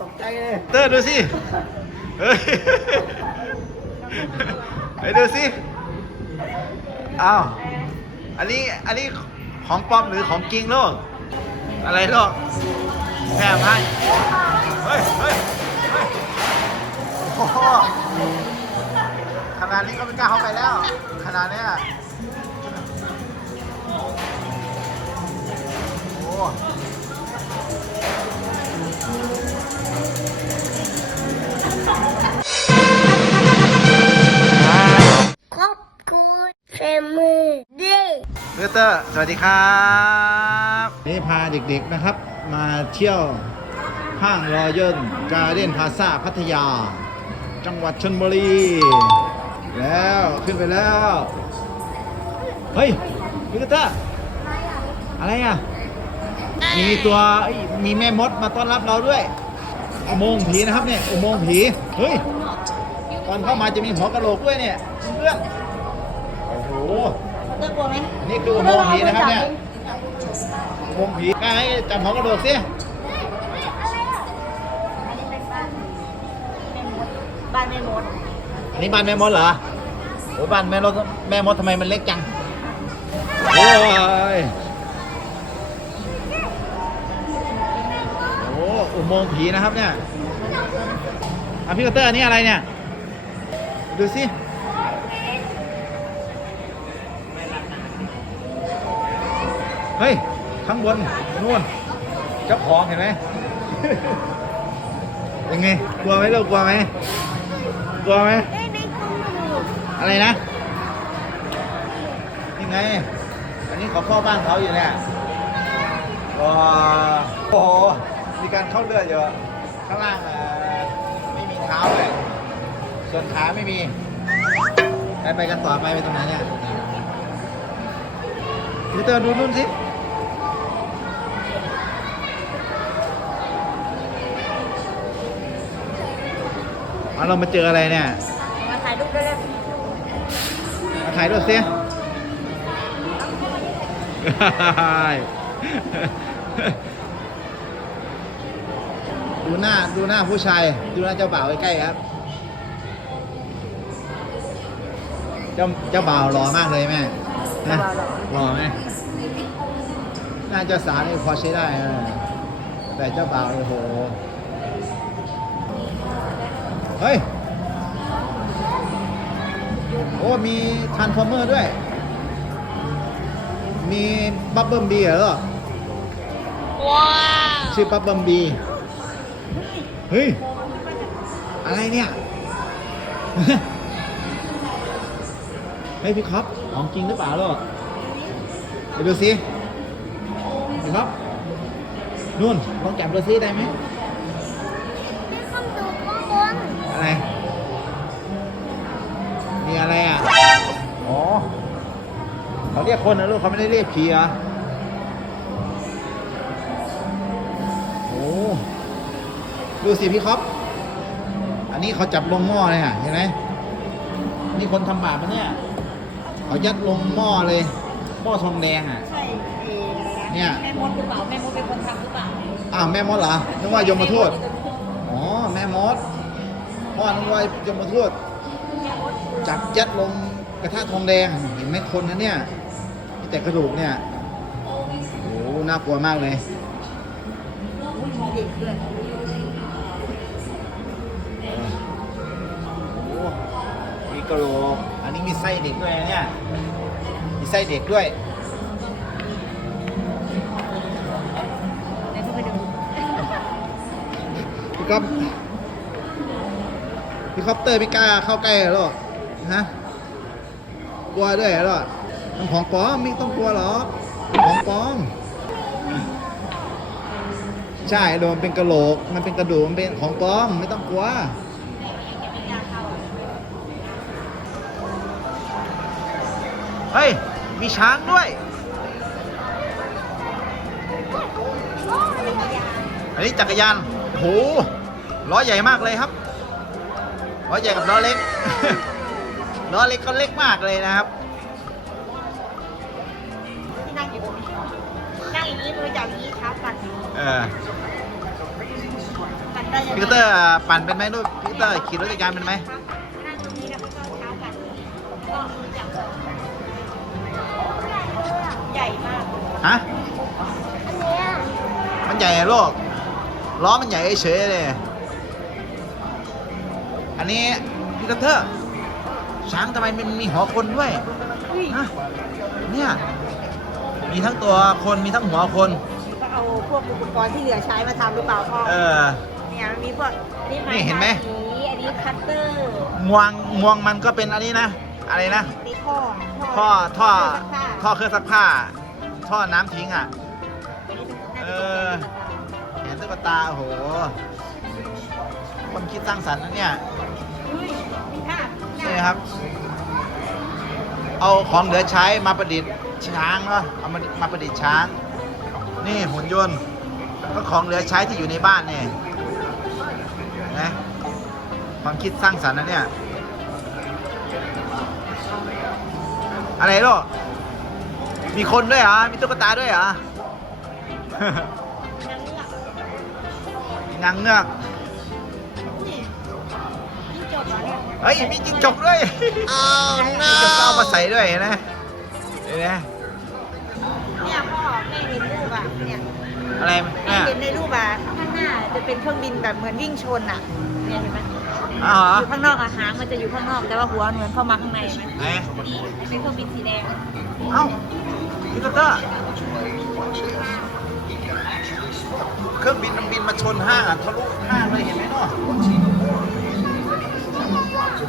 ตกใจเลยเตอร์ดูสิเฮ้ยไปดูสิอ้าวอันนี้อันนี้ของปลอมหรือของจริงลูกอะไรลูกแม่ให้เฮ้ยเฮ้ยเฮ้ยโอ้โหขนาดนี้ก็ไม่กล้าเข้าไปแล้ว ขนาดเนี้ยโอ้ เตอร์ สวัสดีครับนี่พาเด็กๆนะครับ มาเที่ยวห้างรอยัลการ์เด้นพาซาพัทยา จังหวัดชลบุรี แล้วขึ้นไปแล้ว เฮ้ยเพื่อเตอร์อะไรอะ มีตัวมีแม่มดมาต้อนรับเราด้วยอุโมงค์ผีนะครับเนี่ยอุโมงค์ผีเฮ้ยตอนเข้ามาจะมีหัวกะโหลกด้วยเนี่ยเพื่อนโอ้โห เตอร์กลัวไหมนี่คืออุโมงค์ผีนะครับเนี่ยอุโมงค์ผีกล้าให้จับหัวกระโดดสิบ้านแม่มดอันนี้บ้านแม่มดเหรอโอ้บ้านแม่มดแม่มดทำไมมันเล็กจังโอ้ยโอ้อุโมงค์ผีนะครับเนี่ยอะพี่กอตเตอร์อันนี้อะไรเนี่ยดูสิ เฮ้ย ข้างบนนู่นเจ้าของเห็นไหมยังไง กลัวไหมลูกกลัวไหมกลัวไหมเอ้ยในกลุ่มอะไรนะยังไง อันนี้เขาเข้าบ้านเขาอยู่เนี่ยโอ้โห มีการเข้าเลือดเยอะข้างล่างไม่มีเท้าเลยส่วนขาไม่มีไปไปกันต่อไปไปตรงไหนเนี่ยพีเตอร์ดูนู่นสิ เอาเรามาเจออะไรเนี่ย มาถ่ายรูปด้วยเลยมาถ่ายด้วยสิดูหน้าดูหน้าผู้ชาย ดูหน้าเจ้าบ่าวใกล้ๆครับ เจ้าเจ้าบ่าวหล่อมากเลยแม่นะหล่อไหมหน้าเจ้าสาวนี่พอใช้ได้เออแต่เจ้าบ่าวโอ้โห เฮ้ย โอ้ มีทานฟอร์เมอร์ด้วย มีบับเบิ้มบีเหรอ ว้าว ชื่อบับเบิ้มบี เฮ้ย อะไรเนี่ย เฮ้ยพี่ครับ ของจริงหรือเปล่าลูกไปดูสิพี่ครับนู่นลองแกะดูสิได้ไหมมี เขาเรียกคนนะลูกเขาไม่ได้เรียกผีเหรอโอ้ดูสิพี่ครับอันนี้เขาจับลงหม้อเลยอะเห็นไหมนี่คนทำบาปมันเนี่ยเขายัดลงหม้อเลยหม้อทองแดงอะใช่เออเนี่ย แม่มดหรือเปล่าแม่มดเป็นคนทำหรือเปล่าอ้าวแม่มดเหรอนึกว่ายมทูตอ๋อแม่มดพ่อนึกว่ายมทูตจับยัดลงกระทะทองแดงเห็นไหมคนนะเนี่ยมี แต่กระดูกเนี่ยโอ้น่ากลัวมากเลยมีกระโหลกอันนี้มีไส้เด็กด้วยนะเนี่ย มีไส้เด็กด้วยเดี๋ยวเข้าไปดูพี่ก๊อฟพี่คอปเตอร์พี่กล้าเข้าใกล้หรอฮะ กลัวด้วยหรอ ของปลอมไม่ต้องกลัวหรอกของปลอม ใช่โดนเป็นกระโหลก มันเป็นกระดูกมันเป็นของปลอมไม่ต้องกลัวเฮ้ย มีช้างด้วย อันนี้จักรยานโหล้อใหญ่มากเลยครับล้อใหญ่กับล้อเล็กล้อเล็กก็เล็กมากเลยนะครับ นั่งอยู่ตรงนี้นั่งอย่างนี้มือจับอย่างนี้เท้าสั่นเออปั่นได้ยังไงพี่เตอร์ปั่นเป็นไหมลูกพี่เตอร์ขี่รถจักรยานเป็นไหมครับนั่งตรงนี้แล้วก็เท้ากันก็จับใหญ่มากฮะอันเนี้ยมันใหญ่อะลูกล้อมันใหญ่เฉยๆเลยอันนี้พี่เตอร์ช้างทำไมมันมีหัวคนด้วยเฮ้ยฮะเนี่ย มีทั้งตัวคนมีทั้งหัวคน ก็เอาพวกอุปกรณ์ที่เหลือใช้มาทำหรือเปล่าพ่อเออ เนี่ยมันมีพวกอันนี้ไม้นี่เห็นไหมทาสีอันนี้คัตเตอร์งวงงวงมันก็เป็นอันนี้นะ อะไรนะนี่ท่อท่อท่อท่ท่ออเครื่องซักผ้า ท่อน้ำทิ้งอะเอเอออ เห็นตุ๊กตาโอ้โหคนคิดสร้างสรรค์นะเนี่ยนี่ครับ เอาของเหลือใช้มาประดิษฐ์ ช้างเนาะเอามามาประดิษฐ์ช้าง นี่หุ่นยนต์ก็ของเหลือใช้ที่อยู่ในบ้านเนี่ยนะความคิดสร้างสรรค์นะเนี่ย อะไรลูกมีคนด้วยเหรอ มีตุ๊กตาด้วยเหรอมีนางเงือกเฮ้ย มีจิ้งจกด้วยจิ้งจกก็เอามาใส่ด้วยเห็นไหม เห็นไหมเนี่ยพ่อแม่เห็นรูปอะเนี่ยอะไรแม่เนี่ยเห็นในรูปอะข้างหน้าจะเป็นเครื่องบินแบบเหมือนวิ่งชนอะเนี่ยเห็นไหมอ้าวเหรออยู่ข้างนอกอะหางมันจะอยู่ข้างนอกแต่ว่าหัวเหมือนเข้ามาข้างในเห็นไหมไหนนี่เป็นเครื่องบินสีแดงเอ้าพี่กัตเตอร์เครื่องบินมันบินมาชนห้างอะทะลุห้างเลยเห็นไหมเนาะ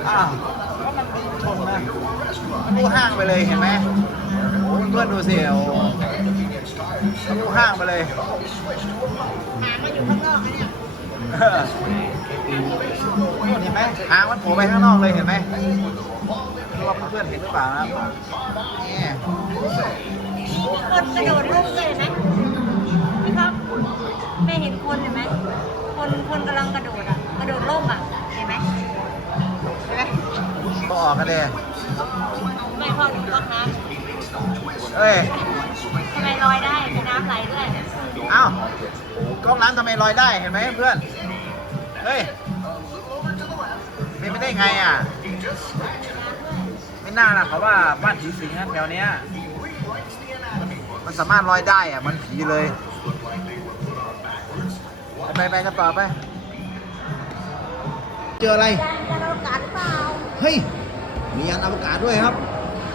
อ้าวก็มันบินชนนะทะลุห้างไปเลยเห็นไหมโอ้ เพื่อนๆดูสิโอ้ทะลุห้างไปเลยหางมันอยู่ข้างนอกนะเนี่ยเออเห็นไหมหางมันโผล่ไปข้างนอกเลยเห็นไหมไม่รู้ว่าเพื่อนๆเห็นหรือเปล่านะครับนี่คนกระโดดร่มเลยเห็นไหมพี่ครับแม่เห็นคนเห็นไหมคนคนกำลังกระโดดอะกระโดดร่มอะเห็นไหมเห็นไหมก็ออกกันเลยไม่พ่อถึงก๊อกน้ เอ้ยำทำไมลอยได้มีน้ำไหลด้วยเอ้าก๊อกน้ำทำไมลอยได้เห็นไหมเพื่อน เฮ้ยเป็นไปได้ไงอะ ไม่น่านะเขาว่าบ้านผีสิงนะแถวเนี้ย มันสามารถลอยได้อะ มันผีเลยไปไปกันต่อไป เจออะไรยานยานอวกาศหรือเปล่าเฮ้ย มียานอวกาศด้วยครับ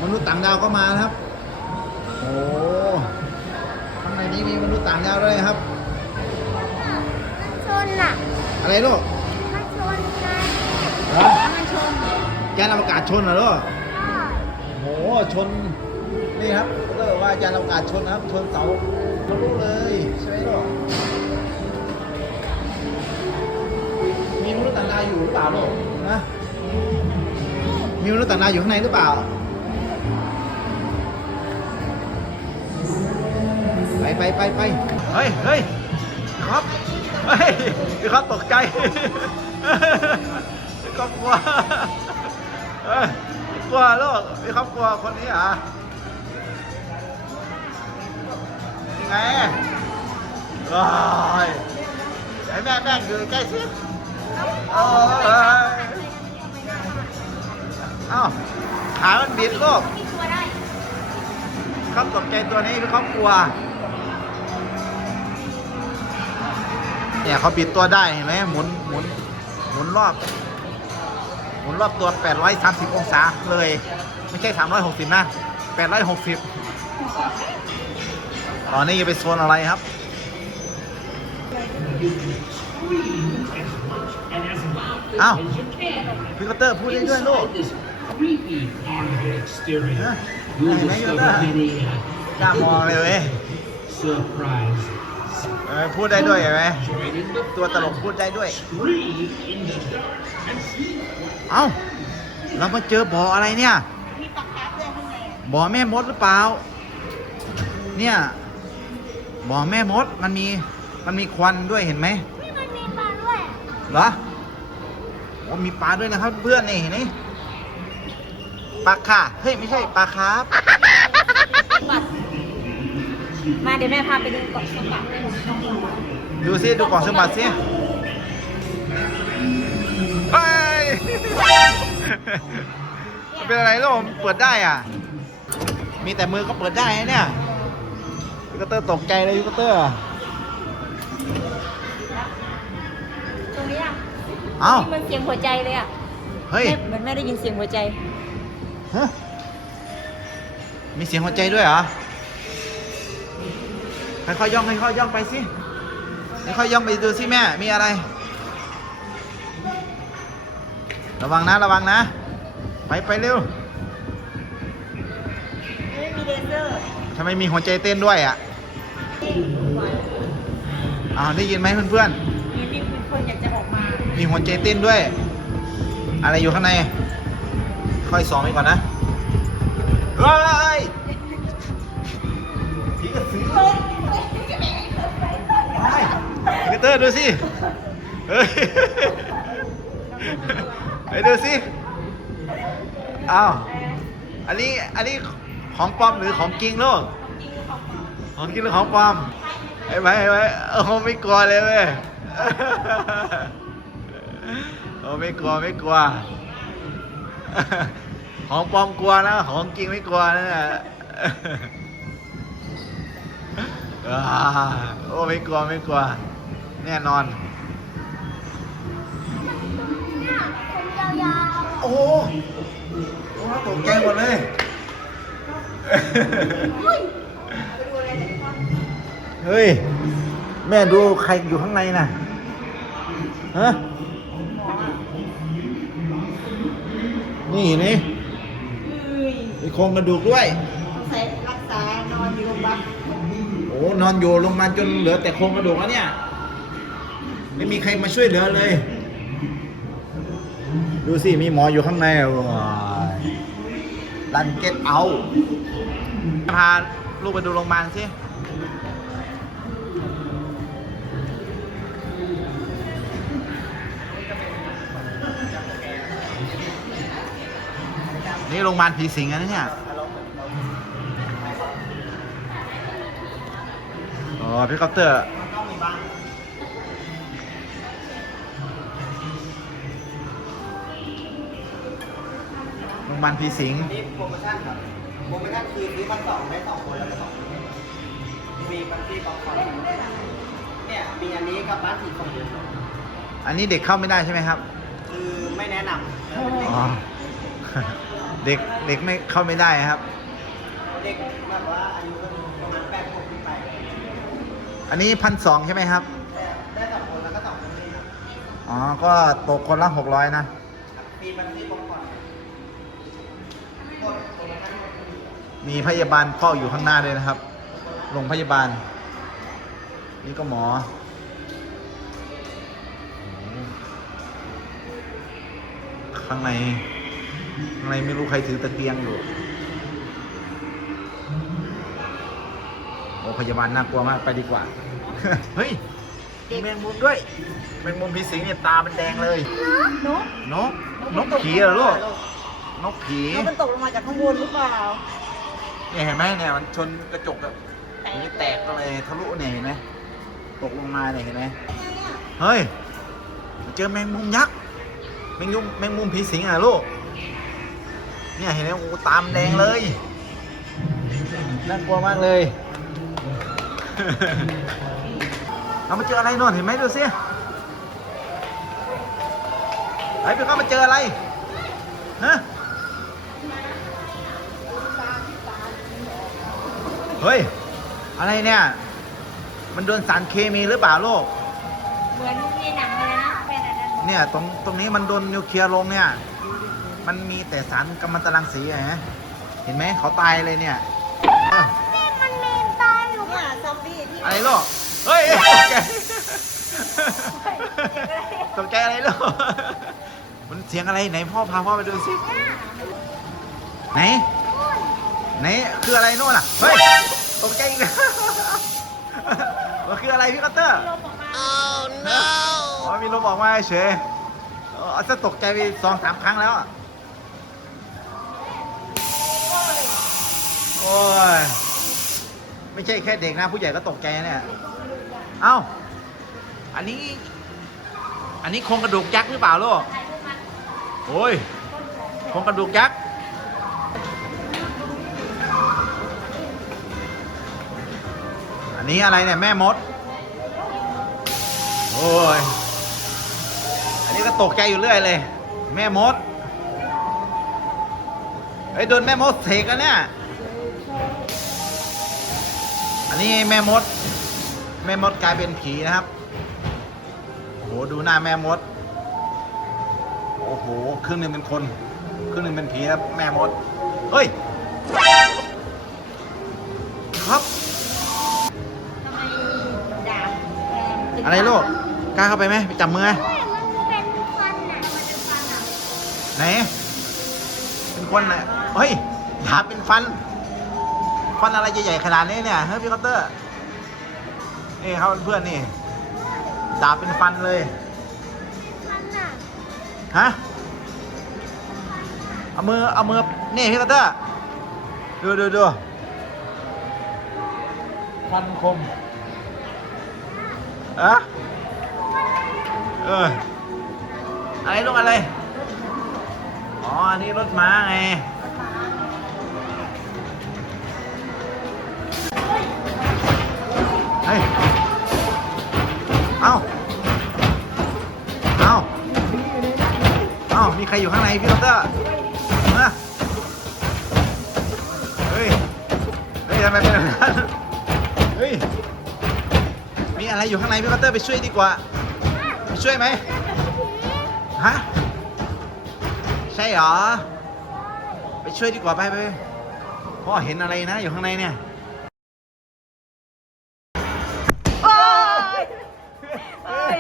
มนุษย์ต่างดาวก็มานะครับโอ้ ข้างในนี้มีมนุษย์ต่างดาวด้วยครับ มันชนอะ อะไรลูกมันชนไงฮะมันชนยานอวกาศชนเหรอลูกพ่อโอ้โหชน นี่ครับก็เลยว่ายานอวกาศชนนะครับ ชนเสาทะลุเลยใช่ไหมลูกมีมนุษย์ต่างดาวอยู่หรือเปล่าลูกนะมีมนุษย์ต่างดาวอยู่ข้างในหรือเปล่า ไปไปไปไปเฮ้ยเฮ้ยครับเฮ้ยครับตกใจครับกลัวเฮ้ยกลัวลูกพี่ครับกลัวคนนี้อะยังไงโอ้ยไอ้แม่แม่อยู่ใกล้สิโอ้ยเอ้าขามันบิดโลกมีตัวได้ครับตกใจตัวนี้คือเขากลัว เนี่ยเขาบิดตัวได้เห็นไหมหมุนหมุนหมุนรอบ หมุนรอบตัว 830 องศาเลย ไม่ใช่ 360 นะ 860 ตอนนี้จะไปโซนอะไรครับอ้าวพี่กัตเตอร์พูดได้ด้วยลูก This creepy part of the exterior. Huh? You'll Hey, man, discover you're many กล้ามองเลยเว้ย เออพูดได้ด้วยเห็นไหมตัวตลกพูดได้ด้วย เอ้า เรามาเจอบ่ออะไรเนี่ย มีปลาคาร์ฟด้วยข้างในบ่อแม่มดหรือเปล่า เนี่ยบ่อแม่มดมันมีมันมีควันด้วยเห็นไหมนี่มันมีปลาด้วยเหรอโอ้มีปลาด้วยนะครับเพื่อนนี่เห็นไหมปลาค่ะ เฮ้ย ไม่ใช่ปลาครับ มาเดี๋ยวแม่พาไปดูเกาะสมบัติดูซิดูกล่องสมบัติสิมันเป็นอะไรลูกมันเปิดได้อะ มีแต่มือก็เปิดได้นะเนี่ยพี่ก็เตอร์ตกใจเลยพี่ก็เตอร์ตรงนี้อะเอ้านี่มันเสียงหัวใจเลยอะ เฮ้ยแม่เหมือนแม่ได้ยินเสียงหัวใจ ฮะ มีเสียงหัวใจด้วยเหรอ ค่อยๆย่องค่อยๆย่องไปสิค่อยๆย่องไปดูสิแม่ มีอะไร ระวังนะระวังนะ ไปไปเร็วไม่มีเลเซอร์ทำไมมีหัวใจเต้นด้วยอะอ้าวได้ยินไหมเพื่อนมีมีคนอยากจะออกมา ๆ มีหัวใจเต้นด้วย อะไรอยู่ข้างใน ค่อยสองไปก่อนนะเฮ้ยผีกระสือไป พีเตอร์ดูสิเฮ้ยไปดูสิอ้าวอันนี้อันนี้ของปลอมหรือของจริงลูกของจริงหรือของปลอมไอ้ไหมไอ้ไหมเออไม่กลัวเลยเว้ยโอ้ไม่กลัวไม่กลัว ของปลอมกลัวนะ ของจริงไม่กลัวนะโอ้ไม่กลัวไม่กลัว แน่นอนคนยาวโอ้โหโอ้ตกใจหมดเลยเฮ้ย แม่ดูใครอยู่ข้างในน่ะฮะนี่นี่มีโครงกระดูกด้วยใส่รักษานอนอยู่โรงพยาบาลโอ้นอนอยู่โรงพยาบาลจนเหลือแต่โครงกระดูกแล้วเนี่ย ไม่มีใครมาช่วยเหลือเลย ดูสิ มีหมออยู่ข้างในวายรันเก็ตเอา พาลูกไปดูโรงพยาบาลสินี่โรงพยาบาลผีสิงอะนะเนี่ยอ๋อพี่คอปเตอร์ โรงพยาบาลพีสิงห์นี่โปรโมชั่นครับโปรโมชั่นคือซื้อพันสองได้สองคนแล้วก็สองคนฟรีบัตรฟรีของคอนเนี่ยมีอันนี้กับบ้านสีของเดือนอันนี้เด็กเข้าไม่ได้ใช่ไหมครับ คือไม่แนะนำแล้วเป็นเด็กอ๋อเด็กเด็กไม่เข้าไม่ได้ครับ เด็กแบบว่าอายุประมาณแปดขวบขึ้นไป อันนี้พันสองใช่ไหมครับได้ได้สองคนแล้วก็สองคนนี้ครับอ๋อ ก็ตกคนละหกร้อยนะฟรีบัตรฟรีของคอนกดโปรโมชั่นมีพยาบาลเฝ้าอยู่ข้างหน้าเลยนะครับ โรงพยาบาล นี่ก็หมอ ข้างใน ข้างในไม่รู้ใครถือตะเกียงอยู่ โอ้พยาบาลน่ากลัวมาก ไปดีกว่า เฮ้ยมีแมงมุมด้วย แมงมุมผีสิงเนี่ยตาเป็นแดงเลย นก นก นกผีเหรอลูก นกผีนกมันตกลงมาจากข้างบนหรือเปล่า เนี่ยเห็นไหมเนี่ยมันชนกระจกแบบนี้แตกก็เลยทะลุเนี่ยเห็นไหมตกลงมาเนี่ยเห็นไหมเฮ้ยเจอแมงมุมยักษ์แมงมุมแมงมุมผีสิงอะลูกเนี่ยเห็นไหมโอ้ตามแดงเลยน่ากลัวมากเลยเอามาเจออะไรโน่นเห็นไหมดูสิไอ้เพื่อนก็มาเจออะไรฮะ เฮ้ย อะไรเนี่ย มันโดนสารเคมีหรือเปล่าโลกเหมือนในหนังเลยนะเป็นอะไรนะเนี่ยตรงตรงนี้มันโดนนิวเคลียร์ลงเนี่ย มันมีแต่สารกัมมันตรังสีอะฮะเห็นไหมเขาตายเลยเนี่ยเออๆมันมีตาอยู่เนี่ยซอมบี้ที่อะไรโลกเฮ้ยตกใจตกใจอะไรโลกมันเสียงอะไรไหนพ่อพาพ่อไปดูสิ ไหน ไหนคืออะไรโน่นอะ เฮ้ย ตกใจอีกแล้วมันคืออะไรพี่คัตเตอร์ oh no อ๋อมีลมออกมาเฉยเออจะตกใจไปสองสามครั้งแล้วอะโอ้ย ไม่ใช่แค่เด็กนะ ผู้ใหญ่ก็ตกใจนะเนี่ย เอ้า อันนี้ อันนี้โครงกระดูกยักษ์หรือเปล่าลูกโอ้ยโครงกระดูกยักษ์ นนี้อะไรเนี่ยแม่มด โอ้ย อันนี้ก็ตกใจอยู่เรื่อยเลย แม่มด เฮ้ยโดนแม่มดเสกแล้วเนี่ย อันนี้แม่มด แม่มดกลายเป็นผีนะครับ โอ้โหดูหน้าแม่มด โอ้โหครึ่งหนึ่งเป็นคน ครึ่งหนึ่งเป็นผีนะแม่มด เฮ้ย อะไรลูกกล้าเข้าไปไหมไปจับมือไหมเฮ้ยมันเป็นฟันอะมันเป็นฟันอะไหนเป็นคนไหนเฮ้ยดาบเป็นฟัน ฟันอะไรใหญ่ๆขนาดนี้เนี่ยเฮ้ยพี่คอปเตอร์นี่เขาเป็นเพื่อนนี่ดาบเป็นฟันเลยฟันอะฮะเอามือเอามือนี่พี่คอปเตอร์ดูดูดูฟันคม อะเอออะไรลูกอะไร อ๋อ อันนี้รถม้าไง เฮ้ย เอาเอาเอามีใครอยู่ข้างในพี่ดอกเตอร์มาเฮ้ย เฮ้ยทำไมเป็นแบบนั้นเฮ้ย อะไรอยู่ข้างในพี่ดอกเตอร์ไปช่วยดีกว่า ไปช่วยไหมฮะใช่เหรอ ไปช่วยดีกว่าไปไปพ่อเห็นอะไรนะอยู่ข้างในเนี่ยโอ้ยเฮ้ย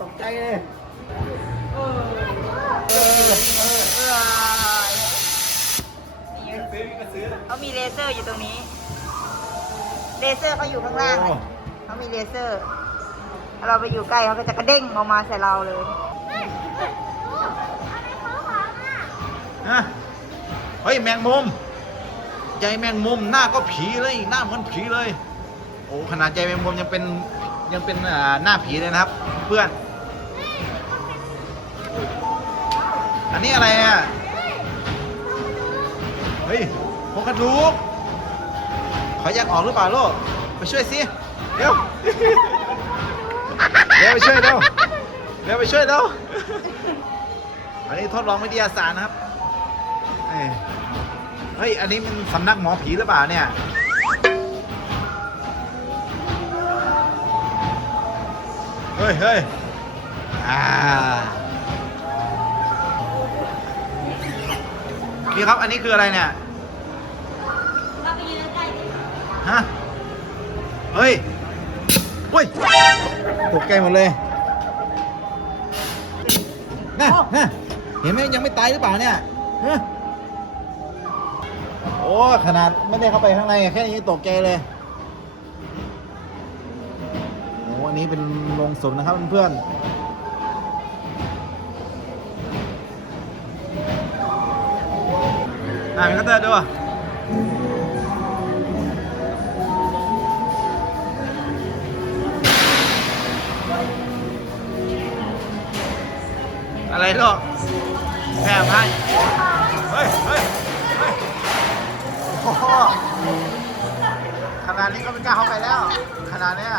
ตกใจเลยเออเออเออนี่ซื้อก็ซื้อเขามีเลเซอร์อยู่ตรงนี้ เลเซอร์เขาอยู่ข้างล่างโอ้ เขามีเลเซอร์ถ้าเราไปอยู่ใกล้เขาก็จะกระเด้งออกมาใส่เราเลยเฮ้ยเฮ้ยดูอะเฮ้ยแมงมุม ใจแมงมุมหน้าก็ผีเลยหน้าเหมือนผีเลย โอ้ขนาดใจแมงมุมยังเป็นยังเป็นหน้าผีเลยนะครับ เพื่อน อันนี้อะไรอะเฮ้ยโครงกระดูกขาอยากออกหรือเปล่าลูกไปช่วยสิ เร็วเร็วไปช่วยเร็วเร็วไปช่วยเร็วอันนี้ทดลองวิทยาศาสตร์นะครับเอ้ยเฮ้ยอันนี้มันสำนักหมอผีหรือเปล่าเนี่ยเฮ้ยเฮ้ยอ่าพี่ครับ อันนี้คืออะไรเนี่ยเราไปยืนใกล้ดิฮะ เฮ้ยเฮ้ยตกใจหมดเลยน่ะน่ะเห็นไหมยังไม่ตายหรือเปล่าเนี่ยฮะโอ้ขนาดไม่ได้เข้าไปข้างในแค่นี้ตกใจเลยโอ้อันนี้เป็นโรงศพนะครับเพื่อนๆอ่ามีคัตเตอร์ดู อะไรหรอกแม่พายเฮ้ยเฮ้ยเฮ้ยโอ้โหขนาดนี้ก็ไม่กล้าเข้าไปแล้ว ขนาดเนี้ย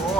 โอ้